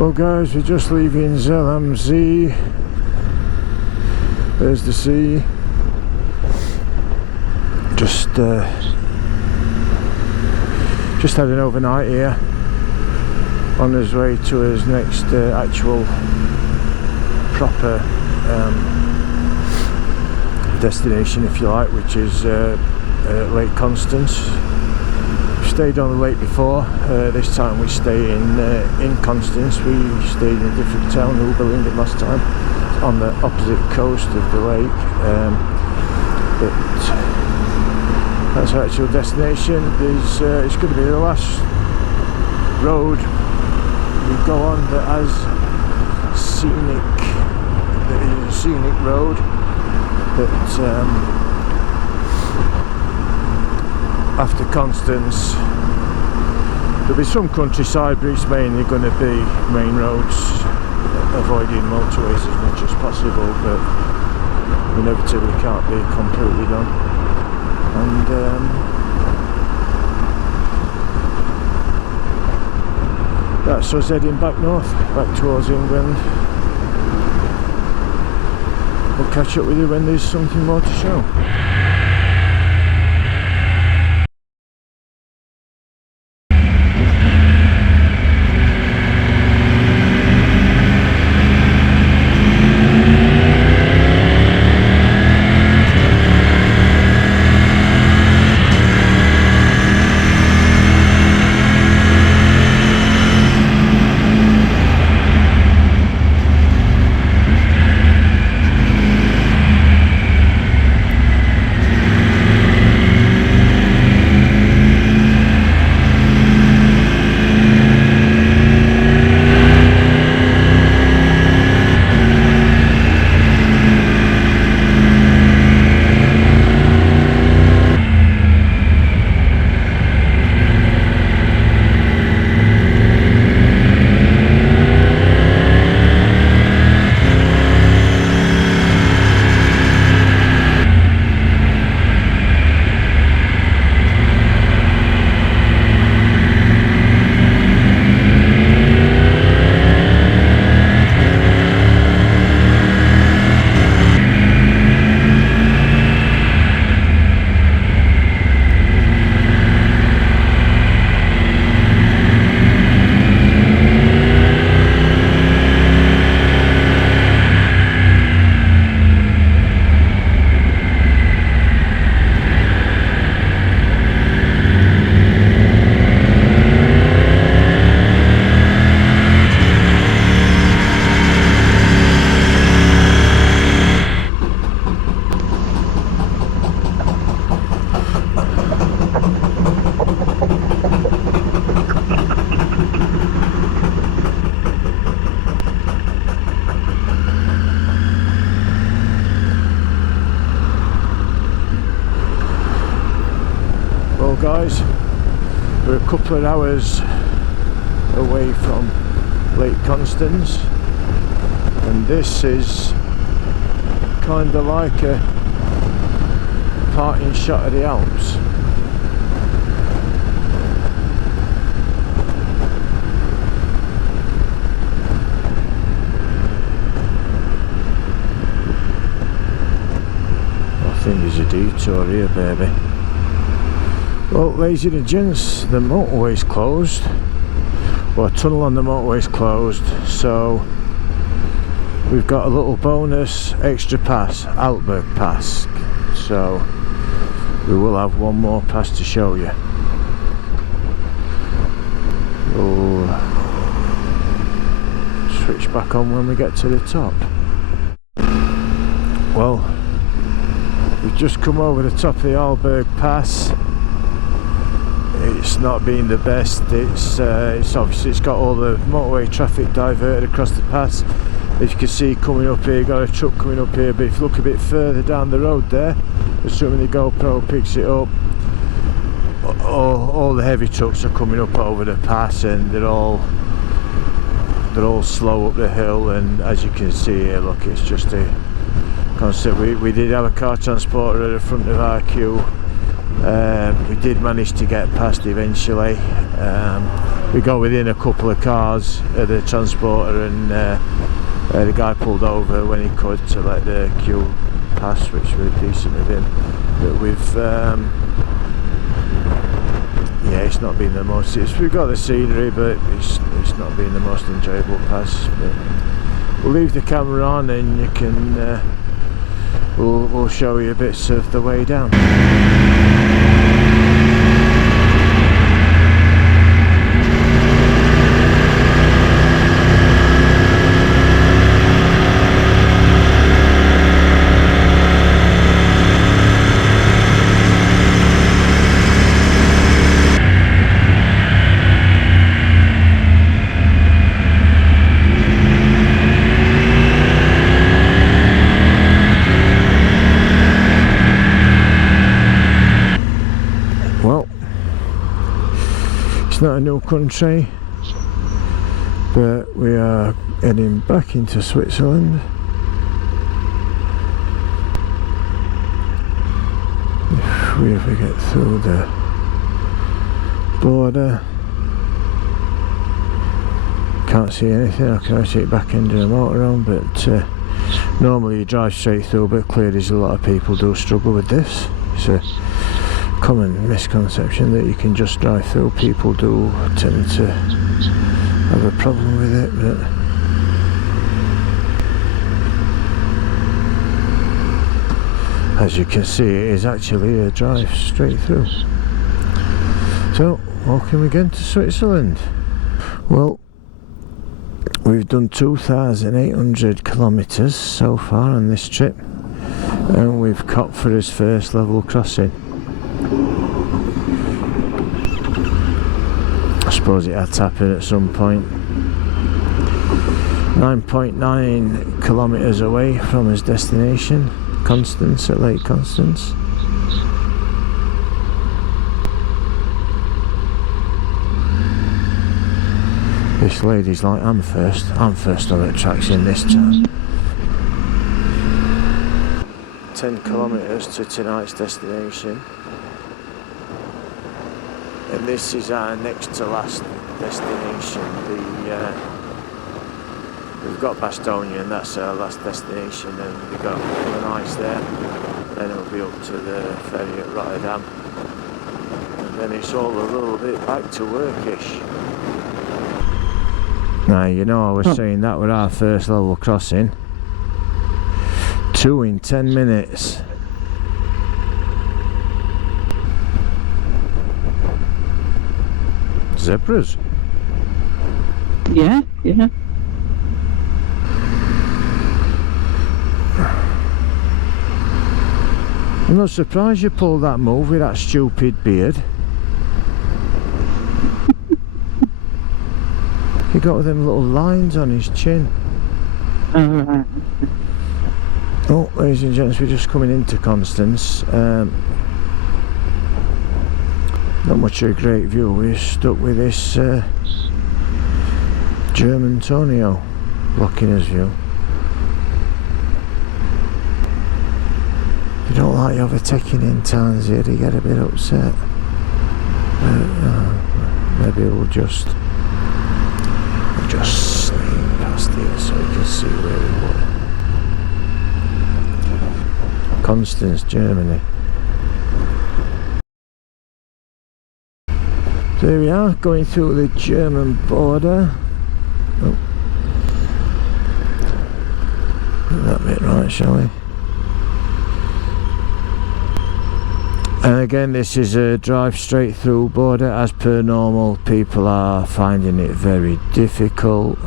Well guys, we're just leaving Zell am See. There's the sea. Just had an overnight here, on his way to his next actual proper destination, if you like, which is Lake Constance. We stayed on the lake before. This time we stay in Constance. We stayed in a different town, Ubelingen, last time, on the opposite coast of the lake. But that's our actual destination. It's going to be the last road we go on that has scenic road. That after Constance there'll be some countryside, but it's mainly going to be main roads, avoiding motorways as much as possible, but inevitably can't be completely done. And that's us heading back north, back towards England. We'll catch up with you when there's something more to show. Guys, we're a couple of hours away from Lake Constance, and this is kind of like a parting shot of the Alps. I think there's a detour here, baby. Well, ladies and gents, the motorway's closed. Well, a tunnel on the motorway's closed, so we've got a little bonus extra pass, Altberg Pass. So we will have one more pass to show you. We'll switch back on when we get to the top. Well, we've just come over the top of the Altberg Pass. It's not been the best. It's obviously it's got all the motorway traffic diverted across the pass. As you can see, coming up here, got a truck coming up here, but if you look a bit further down the road there, assuming the GoPro picks it up, all the heavy trucks are coming up over the pass, and they're all slow up the hill. And as you can see here, look, it's just a constant. We did have a car transporter at the front of our queue We did manage to get past eventually. We got within a couple of cars of the transporter, and the guy pulled over when he could to let the queue pass, which was decent of him. But we've yeah, it's not been the most, we've got the scenery, but it's not been the most enjoyable pass. But we'll leave the camera on and you can we'll show you bits of the way down. Well, it's not a new country, but we are heading back into Switzerland. If we ever get through the border, can't see anything. I can see it back into the motorhome, but normally you drive straight through, but clearly there's a lot of people do struggle with this. It's a common misconception that you can just drive through. People do tend to have a problem with it, but as you can see, it is actually a drive straight through. So, welcome again to Switzerland. Well, we've done 2,800 kilometres so far on this trip, and we've copped for his first level crossing. I suppose it had to happen at some point. 9.9 kilometres away from his destination, Constance, at Lake Constance. This lady's like, I'm first on the attraction this time. 10 kilometres to tonight's destination. And this is our next to last destination. We've got Bastogne, and that's our last destination, and we've got dolomites there. Then it'll be up to the ferry at Rotterdam, and then it's all a little bit back to workish. Now, you know, I was saying that was our first level crossing. 2 in 10 minutes. Zebras. Yeah. I'm not surprised you pulled that move with that stupid beard. He got them little lines on his chin. Alright. Oh, ladies and gents, we're just coming into Constance. Not much of a great view. We're stuck with this German Tonio blocking his view. If you don't like overtaking in towns here, you get a bit upset. Maybe we'll just sneak past here so you can see where we were. Constance, Germany. So here we are, going through the German border. Oh. Get that bit right, shall we? And again, this is a drive straight through border. As per normal, people are finding it very difficult.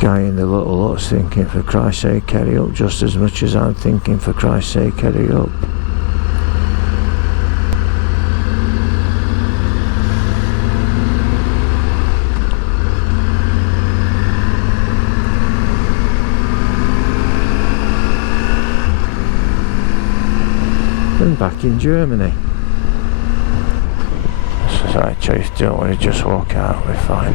Guy in the little hut's thinking, for Christ's sake, carry up, just as much as I'm thinking, for Christ's sake, carry up. And back in Germany. So I choice, don't want to just walk out, we're fine.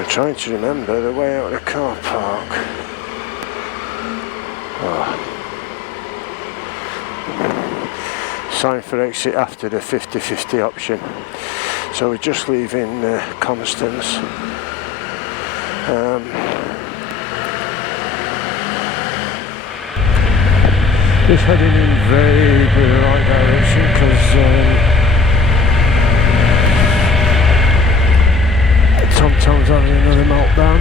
I'm trying to remember the way out of the car park. Oh. Sign for exit after the 50-50 option. So we're just leaving Constance. Just heading in very the right direction because Tom's having another meltdown.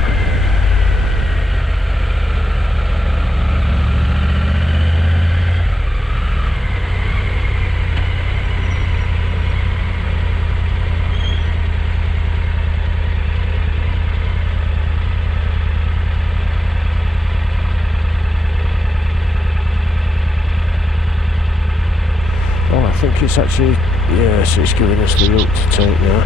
I think it's actually, yes, it's giving us the route to take now.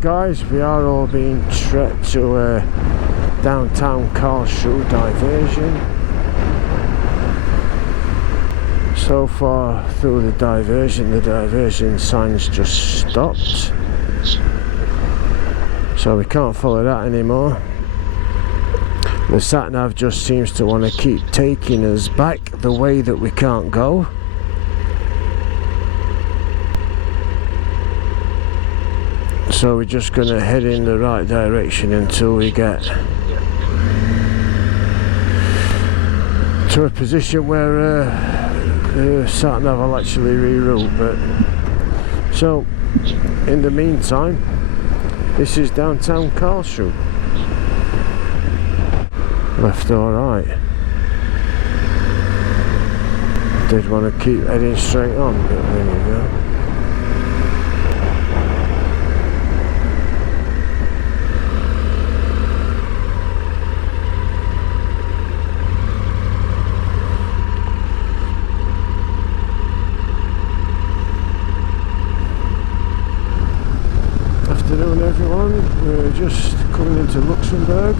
Guys, we are all being trekked to a downtown Karlsruhe diversion. So far through the diversion sign's just stopped, so we can't follow that anymore. The sat-nav just seems to want to keep taking us back the way that we can't go. So we're just going to head in the right direction until we get to a position where the sat-nav will actually reroute. But so in the meantime, this is downtown Karlsruhe. Left or right? Did want to keep heading straight on, but there you go. Afternoon everyone, we're just coming into Luxembourg,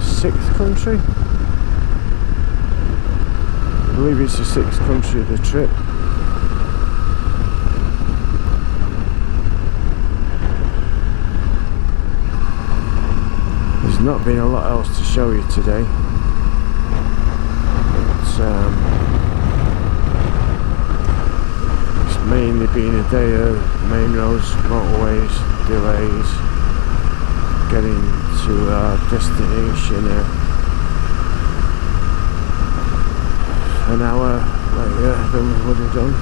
6th country. I believe it's the 6th country of the trip. There's not been a lot else to show you today. It's mainly been a day of main roads, motorways, delays, getting to our destination an hour later than we would have done.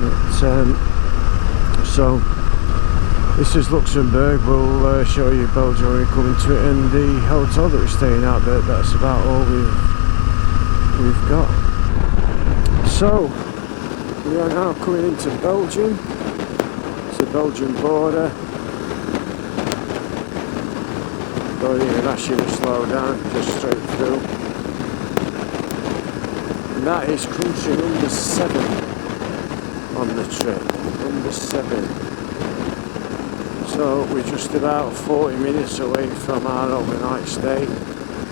But, so this is Luxembourg. We'll show you Belgium when we come into it, and the hotel that we're staying at, but that's about all we've got. So we are now coming into Belgium. It's the Belgian border. Don't even ask you to slow down, just straight through. And that is country number 7 on the trip. Number 7. So we're just about 40 minutes away from our overnight stay.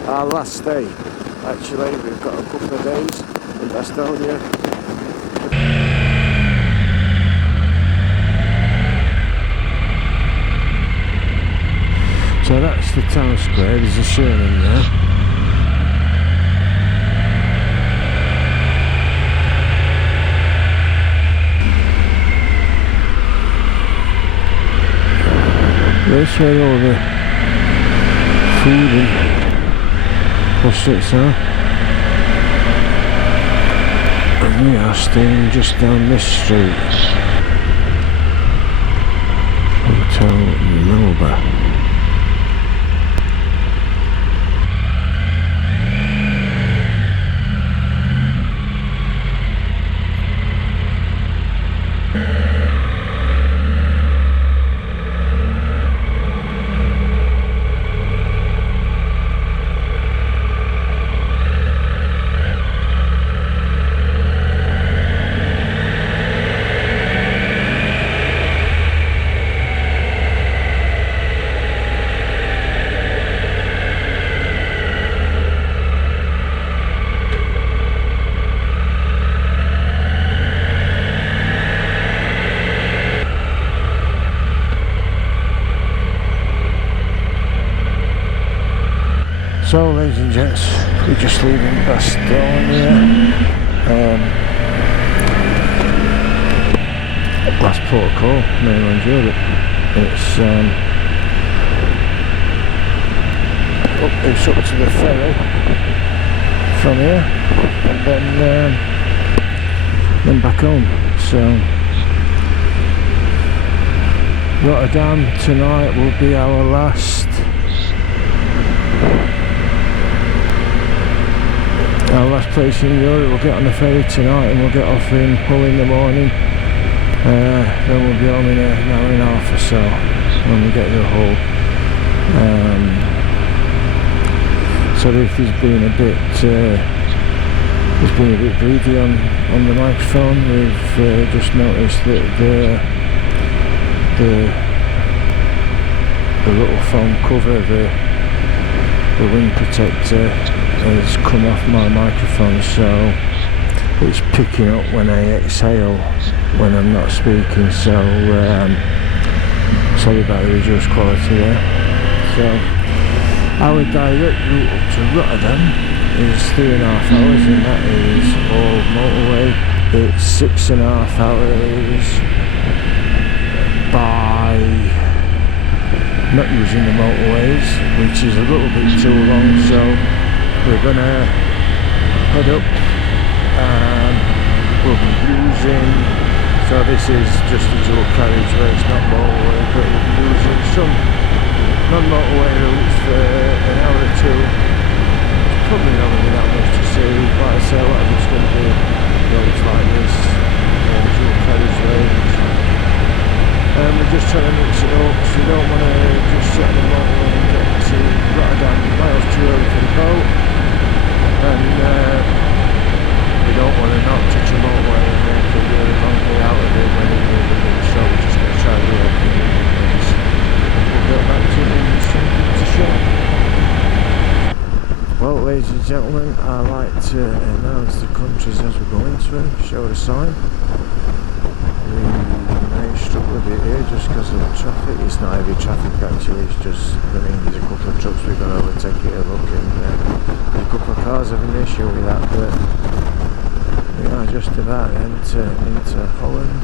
Our last stay, actually. We've got a couple of days in Estonia. So that's the town square. There's a Sherman there. That's where all the food and opposite, so. And we are staying just down this street. Hotel Melba. So, ladies and gents, we're just leaving Bastogne, last port of call, mainland Europe. It's up to the ferry from here, and then back home. So, Rotterdam tonight will be our last. Our last place in Europe. We'll get on the ferry tonight and we'll get off in Hull in the morning. Then we'll be home in an hour and a half or so when we get to Hull. So if he's been a bit breathy on the microphone, we've just noticed that the little foam cover, the wing protector, has come off my microphone, so it's picking up when I exhale when I'm not speaking, so sorry about the reduced quality there. So our direct route up to Rotterdam is 3.5 hours, and that is all motorway. It's 6.5 hours by not using the motorways, which is a little bit too long, so we're gonna head up and we'll be using, so this is just a dual carriageway, it's not motorway, but we'll be using some non-motorway routes for an hour or two. It's probably not going to be that much to see, like I say, a lot of it's going to be roads like this, dual carriageways. We're just trying to mix it up, so we don't want to just sit on the motorway and get to Rotterdam miles too early for the boat. And we don't want to not touch a motorway and make a really long way out of it when it's really good, so we're just going to try to do everything in place. We'll get back to it in something to show. Well, ladies and gentlemen, I like to announce the countries as we go into it, show the sign. We may struggle a bit here just because of the traffic. It's not heavy traffic actually, it's just, I mean, there's a couple of trucks we've got to overtake it a look, and there's a couple of cars having an issue with that, but we are just about into Holland.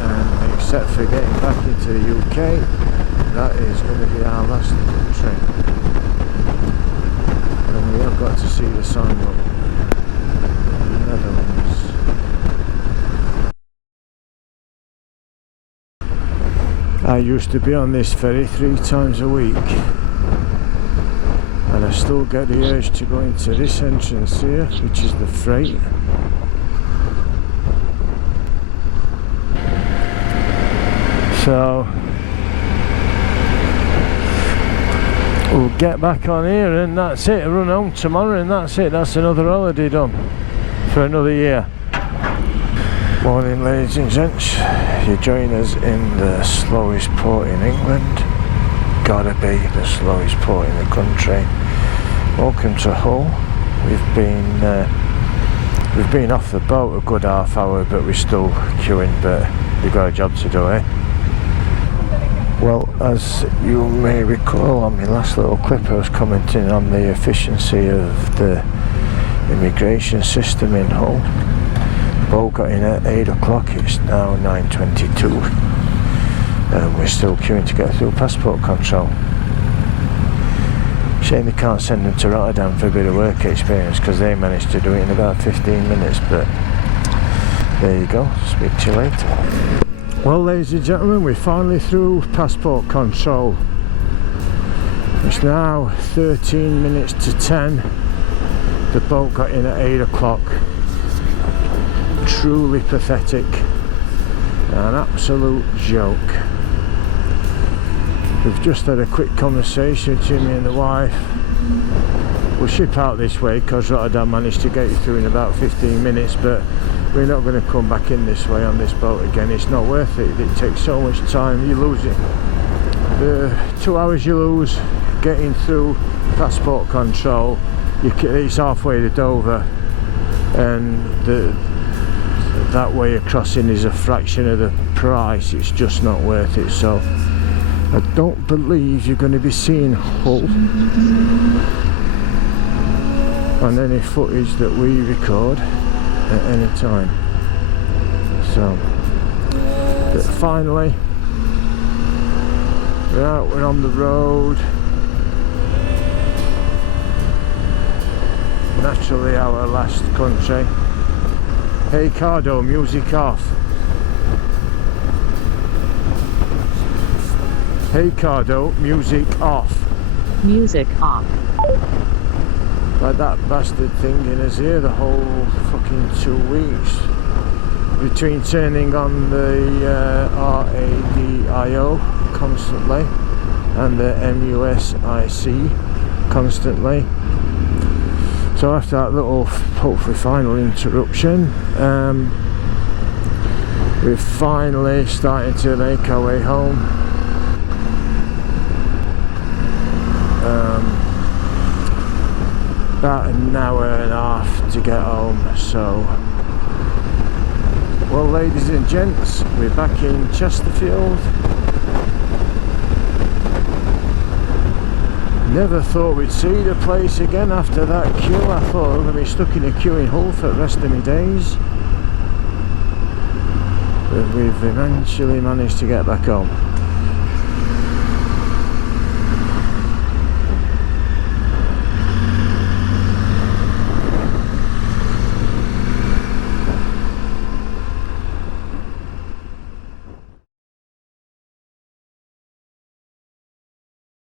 And except for getting back into the UK, that is going to be our last country. And we have got to see the sign up. Netherlands. I used to be on this ferry 3 times a week, and I still get the urge to go into this entrance here, which is the freight. So we'll get back on here and that's it. Run home tomorrow and that's it. That's another holiday done for another year. Morning, ladies and gents. You join us in the slowest port in England. Gotta be the slowest port in the country. Welcome to Hull. We've been off the boat a good half hour, but we're still queuing. But we've got a job to do, eh? Well, as you may recall on my last little clip, I was commenting on the efficiency of the immigration system in Hull. Boat got in at 8 o'clock, it's now 9:22 and we're still queuing to get through passport control. Shame they can't send them to Rotterdam for a bit of work experience, because they managed to do it in about 15 minutes, but there you go. Speak to you later. Well, ladies and gentlemen, we're finally through passport control. It's now 13 minutes to 10. The boat got in at 8 o'clock. Truly pathetic. An absolute joke. We've just had a quick conversation between me and the wife. We'll ship out this way because Rotterdam managed to get you through in about 15 minutes, but we're not going to come back in this way on this boat again. It's not worth it. It takes so much time. You lose it. The 2 hours you lose getting through passport control, it's halfway to Dover, and that way of crossing is a fraction of the price. It's just not worth it. So I don't believe you're going to be seeing Hull on any footage that we record at any time. So, but finally we're on the road. Naturally our last country. Hey Cardo, music off. Hey Cardo, music off. Music off. Like that bastard thing in his ear the whole fucking 2 weeks. Between turning on the radio constantly and the MUSIC constantly. So after that little, hopefully final interruption, we're finally starting to make our way home. About an hour and a half to get home. So, well, ladies and gents, we're back in Chesterfield. Never thought we'd see the place again after that queue. I thought I was going to be stuck in a queue in Hull for the rest of my days. But we've eventually managed to get back home.